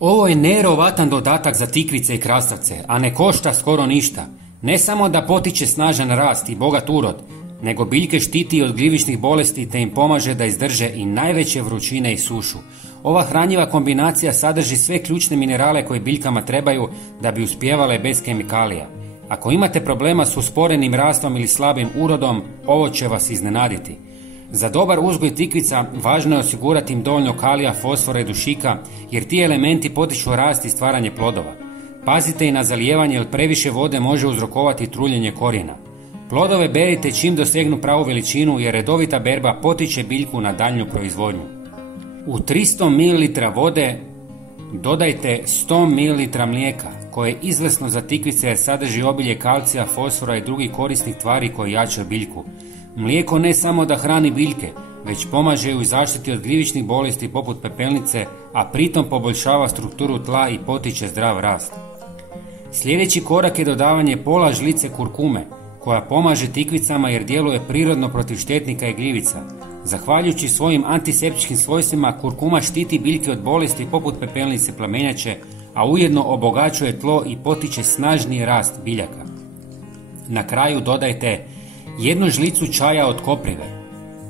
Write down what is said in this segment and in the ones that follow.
Ovo je nevjerovatan dodatak za tikvice i krastavce, a ne košta skoro ništa. Ne samo da potiče snažan rast i bogat urod, nego biljke štiti od gljivišnih bolesti te im pomaže da izdrže i najveće vrućine i sušu. Ova hranjiva kombinacija sadrži sve ključne minerale koje biljkama trebaju da bi uspijevale bez kemikalija. Ako imate problema s usporenim rastom ili slabim urodom, ovo će vas iznenaditi. Za dobar uzgoj tikvica važno je osigurati im dovoljno kalija, fosfora i dušika, jer ti elementi potiču rast i stvaranje plodova. Pazite i na zalijevanje, jer previše vode može uzrokovati truljenje korijena. Plodove berite čim dosegnu pravu veličinu, jer redovita berba potiče biljku na daljnju proizvodnju. U 300 ml vode dodajte 100 ml mlijeka, koje je izvrsno za tikvice jer sadrži obilje kalcija, fosfora i drugih korisnih tvari koje jačaju biljku. Mlijeko ne samo da hrani biljke, već pomaže u zaštiti od gljivišnih bolesti poput pepelnice, a pritom poboljšava strukturu tla i potiče zdrav rast. Sljedeći korak je dodavanje pola žlice kurkume, koja pomaže tikvicama jer djeluje prirodno protiv štetnika i gljivica. Zahvaljujući svojim antiseptičkim svojstvima, kurkuma štiti biljke od bolesti poput pepelnice, plamenjače, a ujedno obogaćuje tlo i potiče snažniji rast biljaka. Na kraju dodajte 1 žlicu čaja od koprive.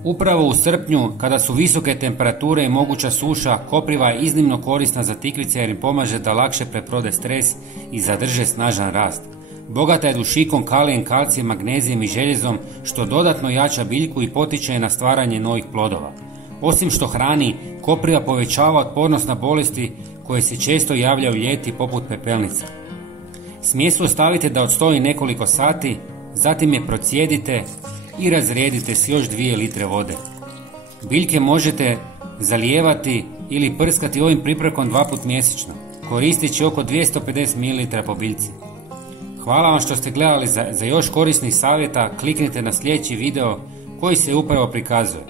Upravo u srpnju, kada su visoke temperature i moguća suša, kopriva je iznimno korisna za tikvice jer im pomaže da lakše prebrode stres i zadrže snažan rast. Bogata je dušikom, kalijem, kalcijem, magnezijem i željezom, što dodatno jača biljku i potiče na stvaranje novih plodova. Osim što hrani, kopriva povećava otpornost na bolesti koje se često javljaju ljeti poput pepelnice. Smjesu ostavite da odstoji nekoliko sati, zatim je procijedite i razrijedite s još 2 litre vode. Biljke možete zalijevati ili prskati ovim pripravkom 2 puta mjesečno, koristeći oko 250 ml po biljci. Hvala vam što ste gledali. Za još korisnih savjeta kliknite na sljedeći video koji se upravo prikazuje.